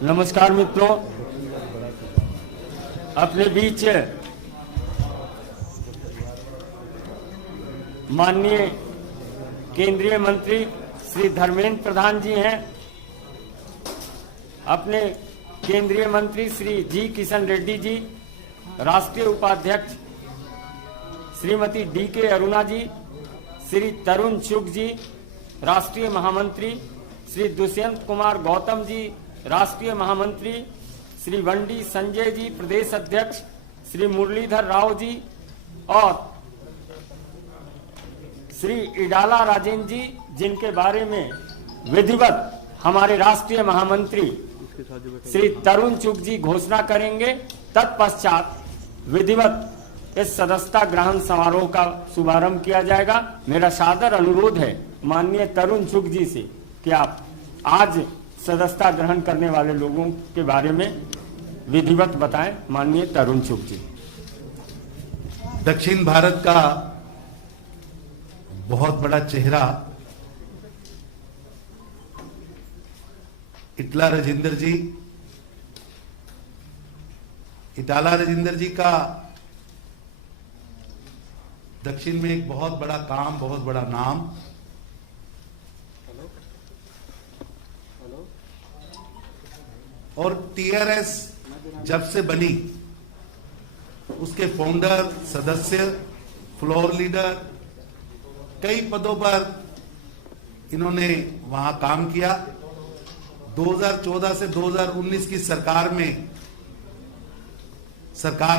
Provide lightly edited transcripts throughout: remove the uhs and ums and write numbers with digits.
नमस्कार मित्रों, अपने बीच माननीय केंद्रीय मंत्री श्री धर्मेंद्र प्रधान जी हैं। अपने केंद्रीय मंत्री श्री जी किशन रेड्डी जी, राष्ट्रीय उपाध्यक्ष श्रीमती डी.के. अरुणा जी, श्री तरुण चुग जी, राष्ट्रीय महामंत्री श्री दुष्यंत कुमार गौतम जी, राष्ट्रीय महामंत्री श्री वंडी संजय जी, प्रदेश अध्यक्ष श्री मुरलीधर राव जी और श्री इडाला राजेंद्र जी, जिनके बारे में विधिवत हमारे राष्ट्रीय महामंत्री श्री तरुण चुग जी घोषणा करेंगे। तत्पश्चात विधिवत इस सदस्यता ग्रहण समारोह का शुभारंभ किया जाएगा। मेरा सादर अनुरोध है माननीय तरुण चुग जी से कि आप आज सदस्यता ग्रहण करने वाले लोगों के बारे में विधिवत बताएं। माननीय तरुण चुग जी। दक्षिण भारत का बहुत बड़ा चेहरा इटाला राजेंद्र जी का दक्षिण में एक बहुत बड़ा काम, बहुत बड़ा नाम। और टीआरएस जब से बनी उसके फाउंडर, सदस्य, फ्लोर लीडर, कई पदों पर इन्होंने वहां काम किया। 2014 से 2019 की सरकार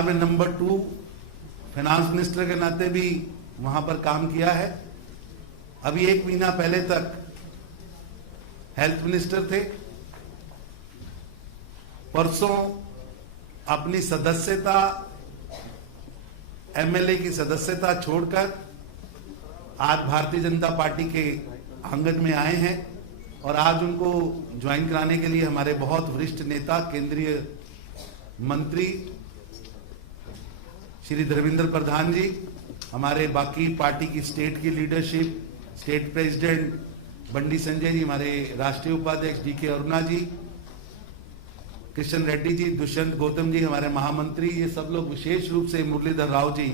में नंबर 2 फाइनेंस मिनिस्टर के नाते भी वहां पर काम किया है। अभी 1 महीना पहले तक हेल्थ मिनिस्टर थे। परसों अपनी सदस्यता, एमएलए की सदस्यता छोड़कर आज भारतीय जनता पार्टी के आंगन में आए हैं और आज उनको ज्वाइन कराने के लिए हमारे बहुत वरिष्ठ नेता, केंद्रीय मंत्री श्री धर्मेंद्र प्रधान जी, हमारे बाकी पार्टी की स्टेट की लीडरशिप, स्टेट प्रेसिडेंट बंडी संजय जी, हमारे राष्ट्रीय उपाध्यक्ष डी.के. अरुणा जी, किशन रेड्डी जी, दुष्यंत गौतम जी, हमारे महामंत्री, ये सब लोग विशेष रूप से मुरलीधर राव जी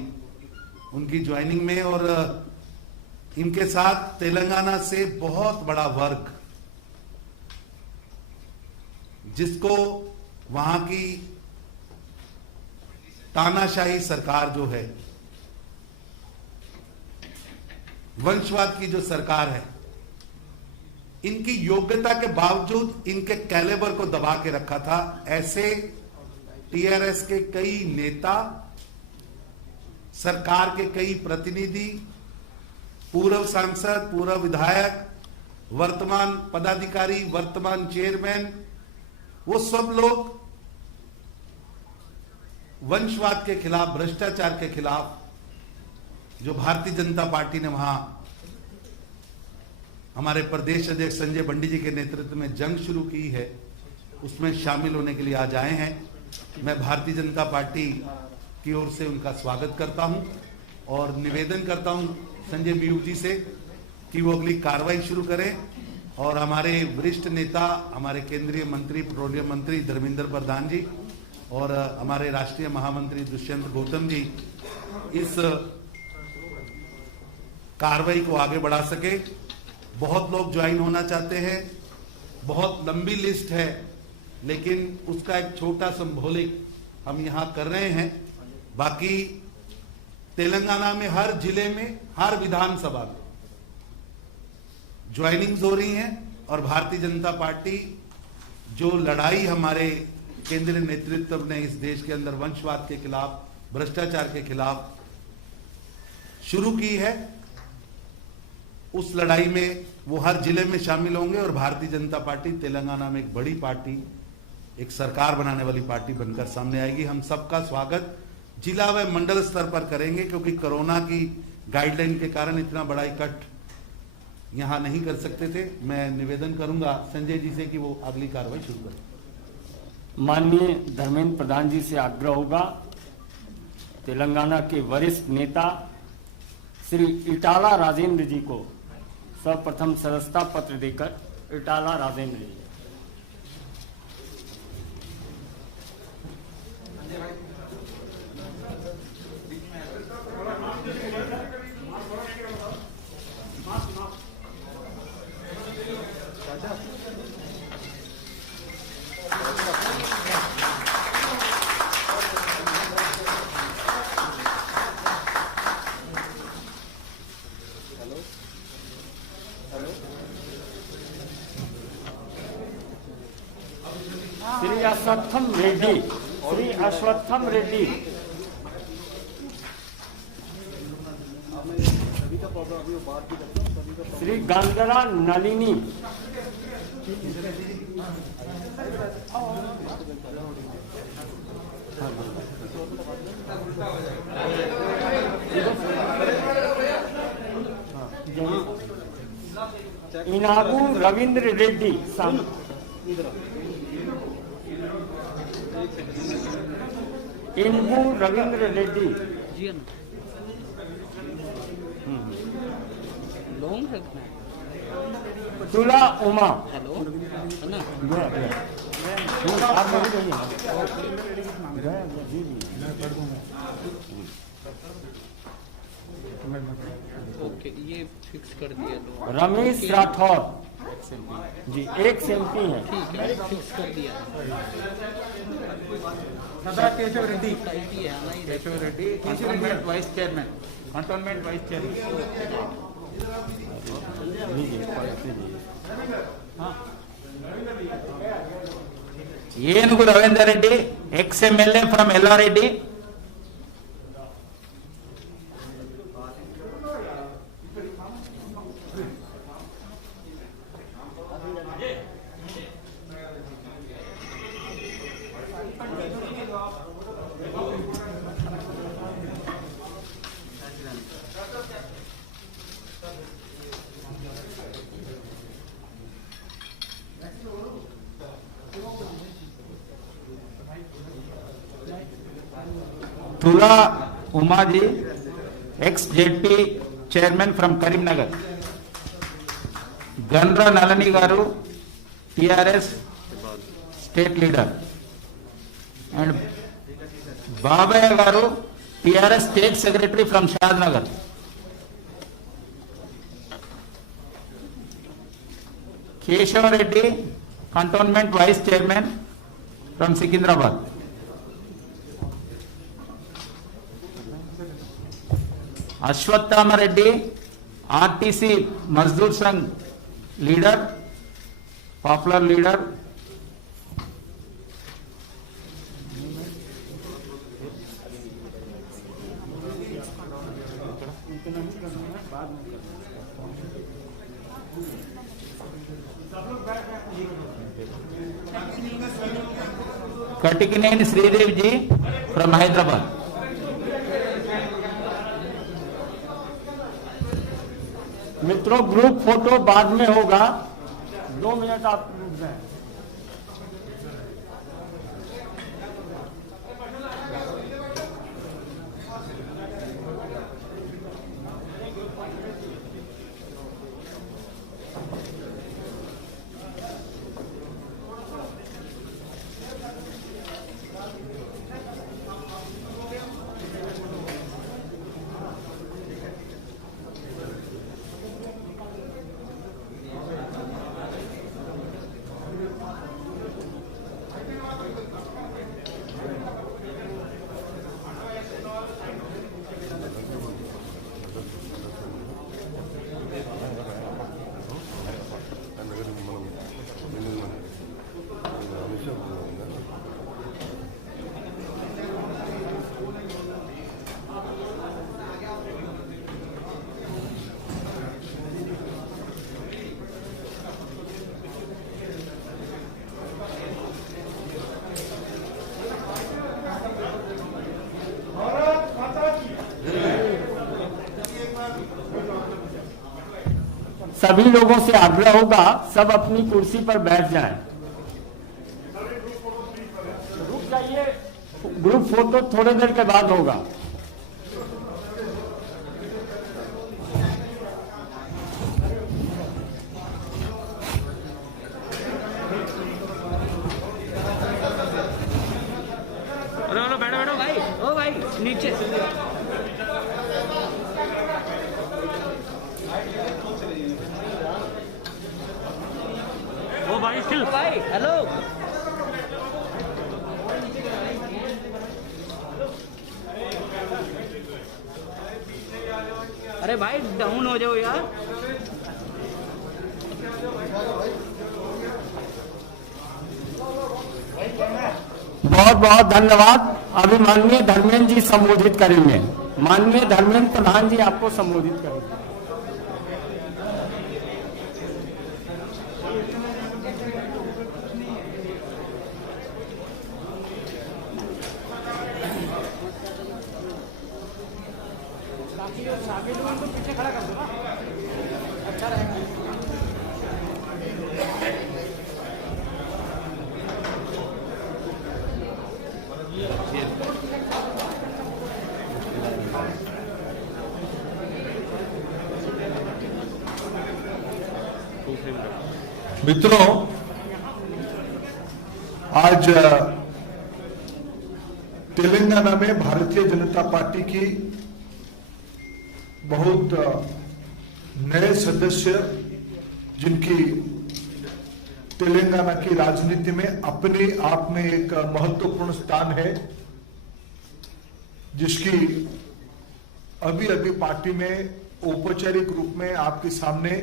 उनकी ज्वाइनिंग में, और इनके साथ तेलंगाना से बहुत बड़ा वर्ग, जिसको वहां की तानाशाही सरकार जो है, वंशवाद की जो सरकार है, इनकी योग्यता के बावजूद इनके कैलेबर को दबा के रखा था। ऐसे टीआरएस के कई नेता, सरकार के कई प्रतिनिधि, पूर्व सांसद, पूर्व विधायक, वर्तमान पदाधिकारी, वर्तमान चेयरमैन, वो सब लोग वंशवाद के खिलाफ, भ्रष्टाचार के खिलाफ जो भारतीय जनता पार्टी ने वहां हमारे प्रदेश अध्यक्ष संजय बंडी जी के नेतृत्व में जंग शुरू की है, उसमें शामिल होने के लिए आज आए हैं। मैं भारतीय जनता पार्टी की ओर से उनका स्वागत करता हूं और निवेदन करता हूं संजय बीयू जी से कि वो अगली कार्रवाई शुरू करें और हमारे वरिष्ठ नेता, हमारे केंद्रीय मंत्री, पेट्रोलियम मंत्री धर्मेंद्र प्रधान जी और हमारे राष्ट्रीय महामंत्री दुष्यंत गौतम जी इस कार्रवाई को आगे बढ़ा सके। बहुत लोग ज्वाइन होना चाहते हैं, बहुत लंबी लिस्ट है, लेकिन उसका एक छोटा सिंबॉलिक हम यहां कर रहे हैं। बाकी तेलंगाना में हर जिले में, हर विधानसभा में ज्वाइनिंग्स हो रही हैं और भारतीय जनता पार्टी जो लड़ाई हमारे केंद्रीय नेतृत्व ने इस देश के अंदर वंशवाद के खिलाफ, भ्रष्टाचार के खिलाफ शुरू की है, उस लड़ाई में वो हर जिले में शामिल होंगे और भारतीय जनता पार्टी तेलंगाना में एक बड़ी पार्टी, एक सरकार बनाने वाली पार्टी बनकर सामने आएगी। हम सबका स्वागत जिला व मंडल स्तर पर करेंगे, क्योंकि कोरोना की गाइडलाइन के कारण इतना बड़ा इकट्ठ यहां नहीं कर सकते थे। मैं निवेदन करूंगा संजय जी से कि वो अगली कार्रवाई शुरू करें। माननीय धर्मेंद्र प्रधान जी से आग्रह होगा तेलंगाना के वरिष्ठ नेता श्री इटाला राजेंद्र जी को सर्वप्रथम सदस्यता पत्र देकर। इटाला राजेंद्र जी। श्री अश्वत्थम रेड्डी, श्री अश्वत्थम रेड्डी, श्री गंगरा नलिनी, इनागू रविंद्र रेड्डी, इनबू रविंद्र रेड्डी, तुला उमा, आप मेरी कहिए ना। ओके, ये फिक्स कर दिया तो रमेश राठौर जी, एक एमपी है। ठीक है, फिक्स कर दिया। केशव रेड्डी, आईटी है ना, ये Keshav Reddy, cantonment vice chairman, cantonment vice chairman. Enugu Ravinder Reddy, ex MLA from Yellareddy. Tula Umaji, ex ZP chairman from Karimnagar. Gandra Nalini garu, TRS state leader. And Babaiah garu, TRS state secretary from Shadnagar. Keshav Reddy, cantonment vice chairman from Secunderabad. Ashwathama Reddy, RTC Mazdoor Sangh leader, popular leader. Katikaneni Sridev ji from Hyderabad. मित्रों, ग्रुप फोटो बाद में होगा, 2 मिनट आप रुक जाएं। सभी लोगों से आग्रह होगा, सब अपनी कुर्सी पर बैठ जाएं। रुक जाइए, ग्रुप फोटो थोड़ी देर के बाद होगा। बैठो बैठो भाई, ओ भाई नीचे. ओ भाई स्टिल भाई, हेलो. अरे भाई डाउन हो जाओ यार. बहुत बहुत धन्यवाद। अभी माननीय धर्मेंद्र जी संबोधित करेंगे। माननीय धर्मेंद्र प्रधान जी आपको संबोधित करेंगे। मित्रों, आज तेलंगाना में भारतीय जनता पार्टी की बहुत नए सदस्य, जिनकी तेलंगाना की राजनीति में अपने आप में एक महत्वपूर्ण स्थान है, जिसकी अभी अभी पार्टी में औपचारिक रूप में आपके सामने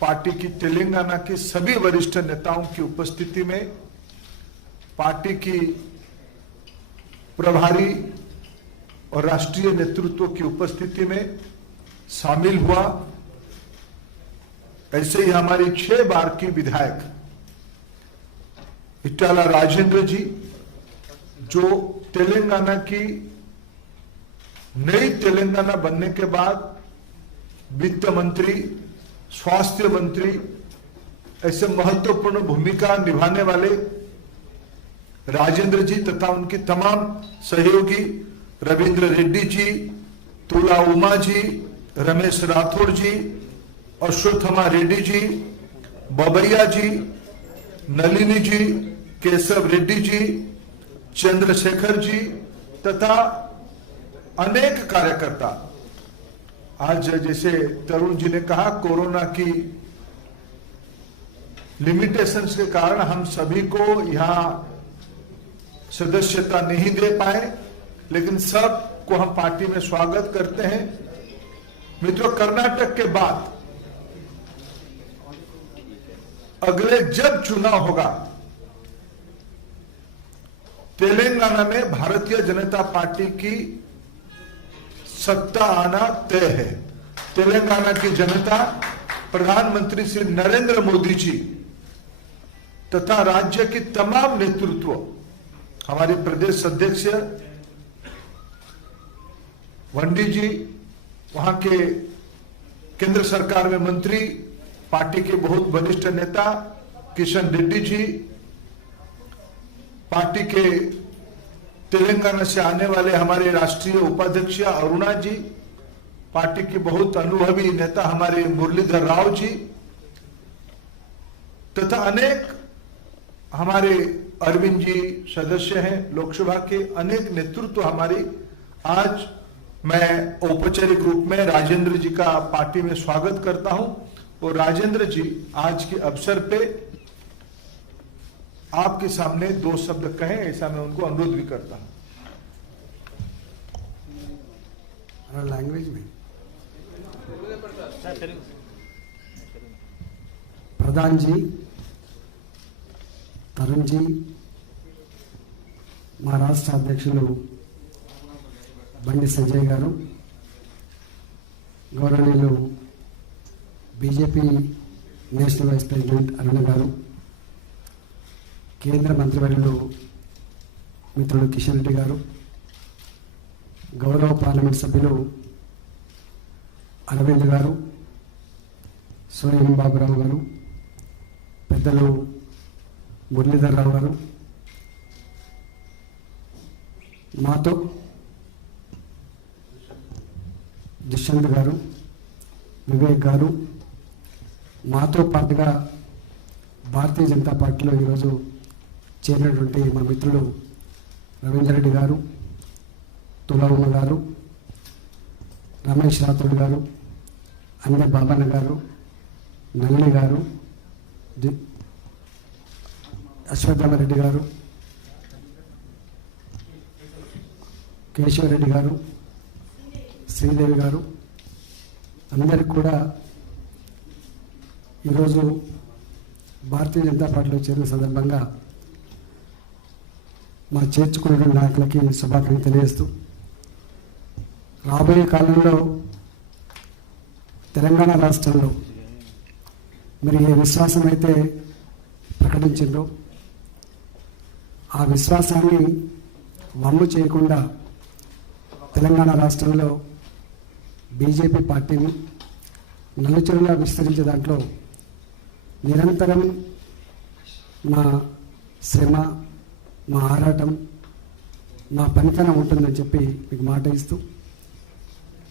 पार्टी की तेलंगाना के सभी वरिष्ठ नेताओं की उपस्थिति में पार्टी की प्रभारी और राष्ट्रीय नेतृत्व की उपस्थिति में शामिल हुआ। ऐसे ही हमारी 6 बार की विधायक इटाला राजेंद्र जी, जो तेलंगाना की नई तेलंगाना बनने के बाद वित्त मंत्री, स्वास्थ्य मंत्री ऐसे महत्वपूर्ण भूमिका निभाने वाले राजेंद्र जी तथा उनकी तमाम सहयोगी रविंद्र रेड्डी जी, तुला उमा जी, रमेश राठौड़ जी, अश्वत्थमा रेड्डी जी, बबैया जी, नलिनी जी, केशव रेड्डी जी, चंद्रशेखर जी तथा अनेक कार्यकर्ता। आज जैसे तरुण जी ने कहा, कोरोना की लिमिटेशंस के कारण हम सभी को यहां सदस्यता नहीं दे पाए, लेकिन सबको हम पार्टी में स्वागत करते हैं। मित्रों, कर्नाटक के बाद अगले जब चुनाव होगा, तेलंगाना में भारतीय जनता पार्टी की सत्ता आना तय है। तेलंगाना की जनता प्रधानमंत्री श्री नरेंद्र मोदी जी तथा राज्य की तमाम नेतृत्व, हमारे प्रदेश अध्यक्ष वंडी जी, वहां के केंद्र सरकार में मंत्री, पार्टी के बहुत वरिष्ठ नेता किशन रेड्डी जी, पार्टी के तेलंगाना से आने वाले हमारे राष्ट्रीय उपाध्यक्ष अरुणा जी, पार्टी के बहुत अनुभवी नेता हमारे मुरलीधर राव जी तथा अनेक हमारे अरविंद जी सदस्य हैं लोकसभा के, अनेक नेतृत्व हमारी। आज मैं औपचारिक रूप में राजेंद्र जी का पार्टी में स्वागत करता हूं और राजेंद्र जी आज के अवसर पे आपके सामने 2 शब्द कहें, ऐसा मैं उनको अनुरोध भी करता हूं। लैंग्वेज में प्रधान जी, तरुण जी, మా రాష్ట్ర అధ్యక్షులు బండి సంజయ్ గారు, గౌరవనీయులు బీజేపీ నేషనల్ వైస్ ప్రెసిడెంట్ అరుణ గారు, కేంద్ర మంత్రివర్యులు మిత్రులు కిషన్ రెడ్డి గారు, గౌరవ పార్లమెంట్ సభ్యులు అరవింద్ గారు, సోయం బాబురావు గారు, పెద్దలు మురళీధర్ రావు గారు, మాతో దుష్యంత్ గారు, వివేక్ గారు, మాతో పాటుగా భారతీయ జనతా పార్టీలో ఈరోజు చేరినటువంటి మా మిత్రులు రవీంద్ర రెడ్డి గారు, తులవమ్మ గారు, రమేష్ రాథోడ్ గారు, అన్న బాబన్న గారు, నల్లి గారు, అశ్వత్థామరెడ్డి గారు, కేశవరెడ్డి గారు, శ్రీదేవి గారు, అందరికి కూడా ఈరోజు భారతీయ జనతా పార్టీలో చేరిన సందర్భంగా మా చేర్చుకున్న నాయకులకి శుభాకాంక్షలు తెలియజేస్తూ రాబోయే కాలంలో తెలంగాణ రాష్ట్రంలో మీరు ఏ విశ్వాసం అయితే ప్రకటించిందో ఆ విశ్వాసాన్ని వమ్ము చేయకుండా తెలంగాణ రాష్ట్రంలో బీజేపీ పార్టీని నలుచెరులా విస్తరించే దాంట్లో నిరంతరం మా శ్రమ, మా ఆరాటం, మా పనితనం ఉంటుందని చెప్పి మీకు మాట ఇస్తూ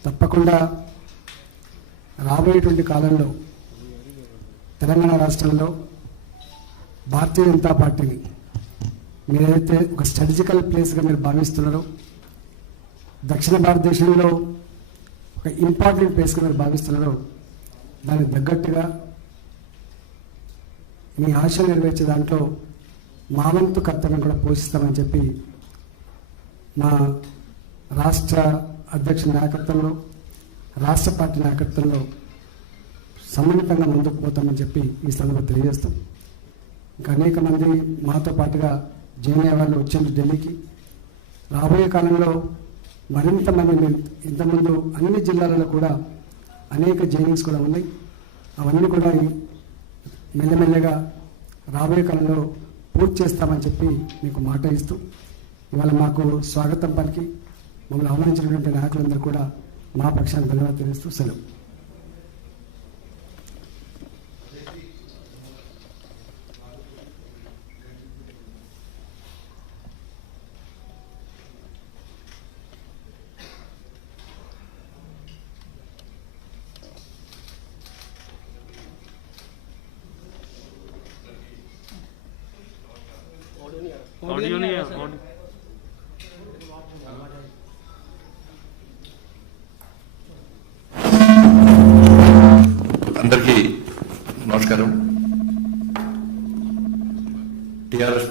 తప్పకుండా రాబోయేటువంటి కాలంలో తెలంగాణ రాష్ట్రంలో భారతీయ జనతా పార్టీని మీరైతే ఒక స్ట్రాటజికల్ ప్లేస్గా మీరు భావిస్తున్నారో, దక్షిణ భారతదేశంలో ఒక ఇంపార్టెంట్ ప్లేస్గా మీరు భావిస్తున్నారో దానికి తగ్గట్టుగా మీ ఆశలు నెరవేర్చే దాంట్లో మా వంతు కర్తవ్యం కూడా పోషిస్తామని చెప్పి మా రాష్ట్ర అధ్యక్షుల నాయకత్వంలో, రాష్ట్ర పార్టీ నాయకత్వంలో సమన్వితంగా ముందుకు పోతామని చెప్పి ఈ సందర్భంగా తెలియజేస్తాం. ఇంకా అనేక మంది మాతో పాటుగా జాయిన్ అయ్యే వాళ్ళు వచ్చారు ఢిల్లీకి. రాబోయే కాలంలో మరింత మంది, ఇంతకుముందు అన్ని జిల్లాలలో కూడా అనేక జైనింగ్స్ కూడా ఉన్నాయి. అవన్నీ కూడా మెల్లమెల్లగా రాబోయే కాలంలో పూర్తి చేస్తామని చెప్పి మీకు మాట ఇస్తూ ఇవాళ మాకు స్వాగతం పలికి మమ్మల్ని ఆహ్వానించినటువంటి నాయకులందరూ కూడా మా పక్షాన్ని ధన్యవాదాలు తెలుస్తూ సెలవు. ऑडियो नहीं है ऑडियो అందరికీ నమస్కారం. టిఆర్ఎస్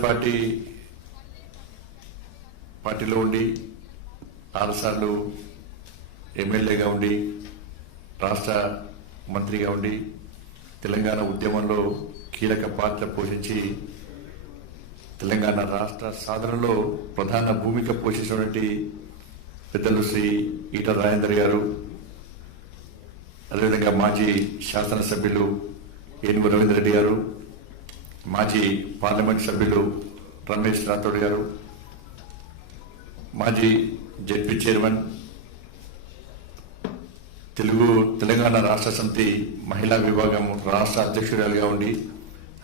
పార్టీలో ఉండి 6 సార్లు ఎమ్మెల్యేగా ఉండి రాష్ట్ర మంత్రిగా ఉండి తెలంగాణ ఉద్యమంలో కీలక పాత్ర పోషించి తెలంగాణ రాష్ట్ర సాధనలో ప్రధాన భూమిక పోషించినటువంటి పెద్దలు శ్రీ ఈటల రాజేందర్ గారు, అదేవిధంగా మాజీ శాసనసభ్యులు ఏనుగు రవీంద్ర రెడ్డి గారు, మాజీ పార్లమెంట్ సభ్యులు రమేష్ రాథోడ్ గారు, మాజీ జెడ్పీ చైర్మన్, తెలంగాణ రాష్ట్ర సమితి మహిళా విభాగం రాష్ట్ర అధ్యక్షురాలుగా ఉండి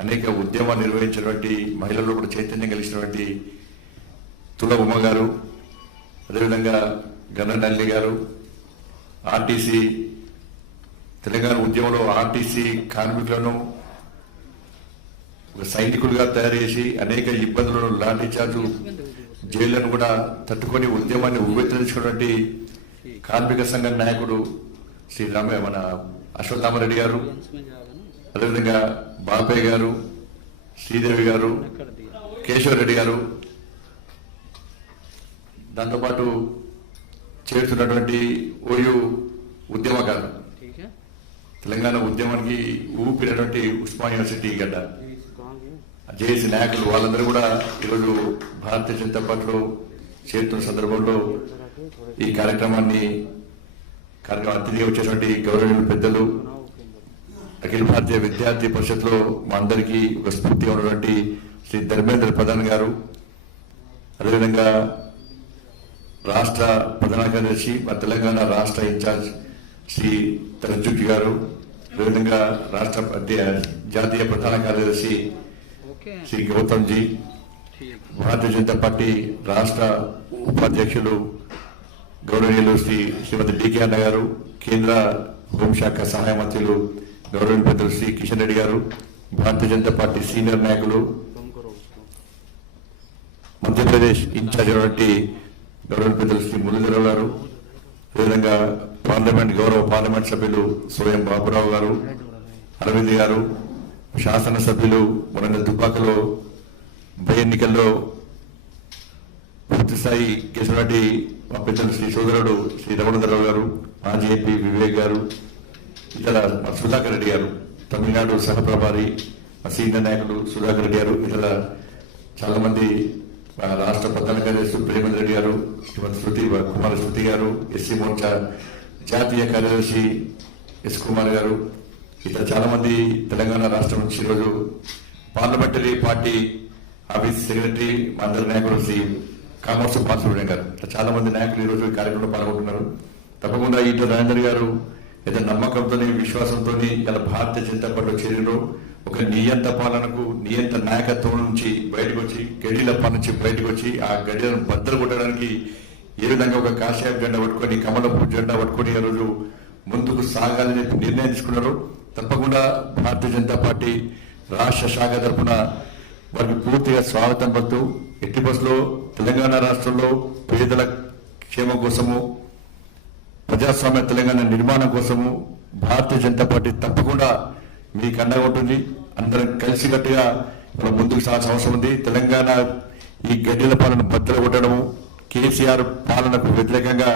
అనేక ఉద్యమాలు నిర్వహించినటువంటి మహిళల్లో కూడా చైతన్యం కలిగినటువంటి తుల ఉమ గారు, అదేవిధంగా గన్ననల్లి గారు, ఆర్టీసీ తెలంగాణ ఉద్యమంలో ఆర్టీసీ కార్మికులను ఒక సైనికులుగా తయారు చేసి అనేక ఇబ్బందులను, లాఠీ చార్జు, జైళ్లను కూడా తట్టుకొని ఉద్యమాన్ని ఉవ్వెత్తించుకున్నటువంటి కార్మిక సంఘ నాయకుడు శ్రీ మన అశ్వత్థామరెడ్డి గారు, అదేవిధంగా బాపయ్య గారు, శ్రీదేవి గారు, కేశవరెడ్డి గారు, దాంతోపాటు చేరుతున్నటువంటి ఓయూ ఉద్యమకారు, తెలంగాణ ఉద్యమానికి ఊపినటువంటి ఉస్మాన్ యూనివర్సిటీ గడ్డ జేఏసీ నాయకులు, వాళ్ళందరూ కూడా ఈరోజు భారతీయ జనతా పార్టీలో చేరుతున్న సందర్భంలో ఈ కార్యక్రమాన్ని అతిథిగా వచ్చేటువంటి గౌరవనీయులు పెద్దలు, అఖిల భారతీయ విద్యార్థి పరిషత్లో మా అందరికీ ఒక స్ఫూర్తిగా ఉన్నటువంటి శ్రీ ధర్మేంద్ర ప్రధాన్ గారు, అదేవిధంగా రాష్ట్ర ప్రధాన కార్యదర్శి, మా తెలంగాణ రాష్ట్ర ఇన్ఛార్జ్ శ్రీ తరంజుకి గారు, అదేవిధంగా రాష్ట్ర జాతీయ ప్రధాన కార్యదర్శి శ్రీ గౌతమ్ జీ, భారతీయ జనతా పార్టీ రాష్ట్ర ఉపాధ్యక్షులు గౌరవనీయులు శ్రీమతి డికే అన్న గారు, కేంద్ర హోంశాఖ సహాయ మంత్రులు గౌరవనీయులు పెద్దలు శ్రీ కిషన్ రెడ్డి గారు, భారతీయ జనతా పార్టీ సీనియర్ నాయకులు, మధ్యప్రదేశ్ ఇన్ఛార్జ్ అయినటువంటి గౌరవనీయులు పెద్దలు శ్రీ మురళీధరరావు గారు, అదేవిధంగా గౌరవ పార్లమెంట్ సభ్యులు సోయం బాబురావు గారు, అరవింద్ గారు, శాసనసభ్యులు మొన్న దుబ్బాకలో ఉప ఎన్నికల్లో పూర్తిస్థాయి గెలిచినటువంటి మా పెద్దలు శ్రీ సోదరుడు శ్రీ రమణధరరావు గారు, మాజీ ఎంపీ వివేక్ గారు, ఇతర సుధాకర్ రెడ్డి గారు, తమిళనాడు సహప్రభారి సీనియర్ నాయకులు సుధాకర్ రెడ్డి గారు, ఇతర చాలా మంది మన రాష్ట్ర ప్రధాన కార్యదర్శి ప్రేమేంద్ర రెడ్డి గారు, శ్రీమతి కుమార్ శృతి గారు, ఎస్సీ మోర్చా జాతీయ కార్యదర్శి ఎస్ కుమార్ గారు, ఇతర చాలా మంది తెలంగాణ రాష్ట్రం నుంచి ఈరోజు పార్లమెంటరీ పార్టీ ఆఫీస్ సెక్రటరీ మండలి నాయకుడు శ్రీ కామర్స్ బాలసుబ్రహ్మణ్యం గారు, ఇట్లా చాలా మంది నాయకులు ఈరోజు ఈ కార్యక్రమంలో పాల్గొంటున్నారు. తప్పకుండా ఈటల రాజేందర్ గారు ఏదో నమ్మకంతో విశ్వాసంతో ఇలా భారతీయ జనతా పార్టీలో చేరిలో ఒక నియంత పాలనకు నియంత నాయకత్వం నుంచి బయటకు వచ్చి గడిల పాలన నుంచి బయటకు వచ్చి ఆ గడిలను బద్దలు కొట్టడానికి ఏ విధంగా ఒక కాషాయం జెండా పట్టుకొని కమలపు జెండా పట్టుకొని ఈ రోజు ముందుకు సాగాలని నిర్ణయం తీసుకున్నారు. తప్పకుండా భారతీయ జనతా పార్టీ రాష్ట్ర శాఖ తరఫున వారికి పూర్తిగా స్వాగతం పలుకుతూ ఎట్టి బస్సులో తెలంగాణ రాష్ట్రంలో పేదల క్షేమం కోసము ప్రజాస్వామ్య తెలంగాణ నిర్మాణం కోసము భారతీయ జనతా పార్టీ తప్పకుండా మీకు అండగా ఉంటుంది. అందరం కలిసికట్టుగా మనం ముందుకు సాగాల్సిన అవసరం ఉంది. తెలంగాణ ఈ గడ్డిల పాలన బద్దలు కొట్టడము, కేసీఆర్ పాలనకు వ్యతిరేకంగా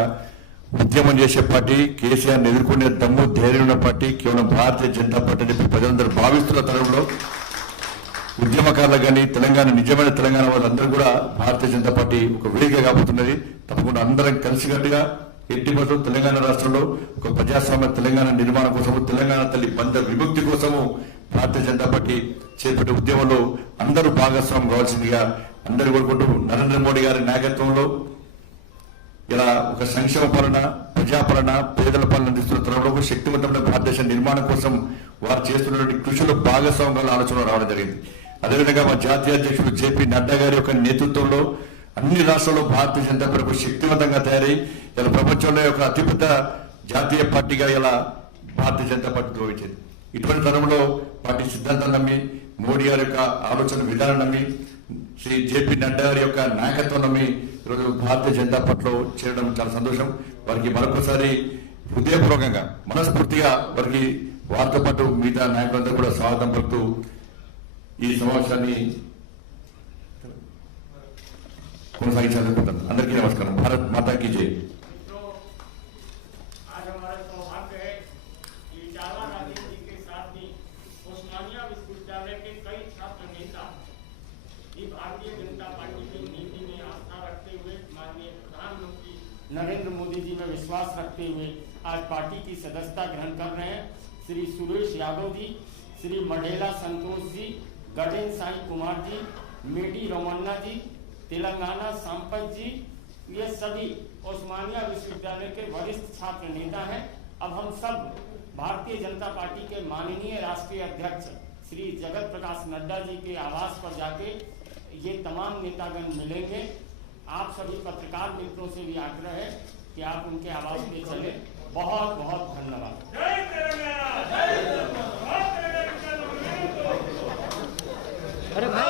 ఉద్యమం చేసే పార్టీ, కేసీఆర్ ఎదుర్కొనే దమ్ము ధైర్యం ఉన్న పార్టీ కేవలం భారతీయ జనతా పార్టీ అని ప్రజలందరూ భావిస్తున్న తరంలో ఉద్యమకారులకు కానీ తెలంగాణ నిజమైన తెలంగాణ వాళ్ళందరూ కూడా భారతీయ జనతా పార్టీ ఒక వేదిక కాబోతున్నది. తప్పకుండా అందరం కలిసికట్టుగా ఎట్టి బస్సు తెలంగాణ రాష్ట్రంలో ఒక ప్రజాస్వామ్య తెలంగాణ నిర్మాణం కోసము, తెలంగాణ తల్లి బంధ విముక్తి కోసము భారతీయ జనతా పార్టీ చేపట్టే ఉద్యమంలో అందరూ భాగస్వామ్యం కావాల్సిందిగా అందరూ కోరుకుంటూ నరేంద్ర మోడీ గారి నాయకత్వంలో ఇలా ఒక సంక్షేమ పాలన, ప్రజాపాలన, పేదల పాలన అందిస్తున్న తరంలో శక్తివంతమైన భారతదేశ నిర్మాణం కోసం వారు చేస్తున్నటువంటి కృషిలో భాగస్వామ్యాల ఆలోచన రావడం జరిగింది. అదేవిధంగా మా జాతీయ అధ్యక్షుడు జేపీ నడ్డా గారి యొక్క నేతృత్వంలో అన్ని రాష్ట్రాల్లో భారతీయ జనతా పార్టీ శక్తివంతంగా తయారై ఇలా ప్రపంచంలో ఒక అతిపెద్ద జాతీయ పార్టీగా ఇలా భారతీయ జనతా పార్టీ గౌరవించింది. ఇటువంటి తరంలో పార్టీ సిద్ధాంతం నమ్మి, మోడీ గారి యొక్క ఆలోచన విధానం నమ్మి, శ్రీ జేపీ నడ్డా గారి యొక్క నాయకత్వం నమ్మి ఈరోజు భారతీయ జనతా పార్టీలో చేరడం చాలా సంతోషం. వారికి మరొకసారి హృదయపూర్వకంగా మనస్ఫూర్తిగా వారికి వారితో పాటు మిగతా నాయకులందరూ కూడా స్వాగతం పలుకుతూ ఈ సమావేశాన్ని కొనసాగించాలనుకుంటున్నాను. అందరికీ నమస్కారం. భారత్ మాతాకి జై. आज हमारा सौभाग्य है कि चाला राजेंद्र जी के साथ भी उस्मानिया विश्वविद्यालय के कई छात्र नेता भी भारतीय जनता पार्टी की नीति में आस्था रखते हुए माननीय प्रधानमंत्री नरेंद्र मोदी जी में विश्वास रखते हुए आज पार्टी की सदस्यता ग्रहण कर रहे हैं। श्री सुरेश यादव जी, श्री मढ़ेला संतोष जी, गडेन साई कुमार जी, मेडी रमन्ना जी, तेलंगाना संपत जी, ये सभी उस्मानिया विश्वविद्यालय के वरिष्ठ छात्र नेता हैं। अब हम सब भारतीय जनता पार्टी के माननीय राष्ट्रीय अध्यक्ष श्री जगत प्रकाश नड्डा जी के आवास पर जाके ये तमाम नेतागण मिलेंगे। आप सभी पत्रकार मित्रों से भी आग्रह है कि आप उनके आवास पे चले। बहुत बहुत धन्यवाद। अरे भाई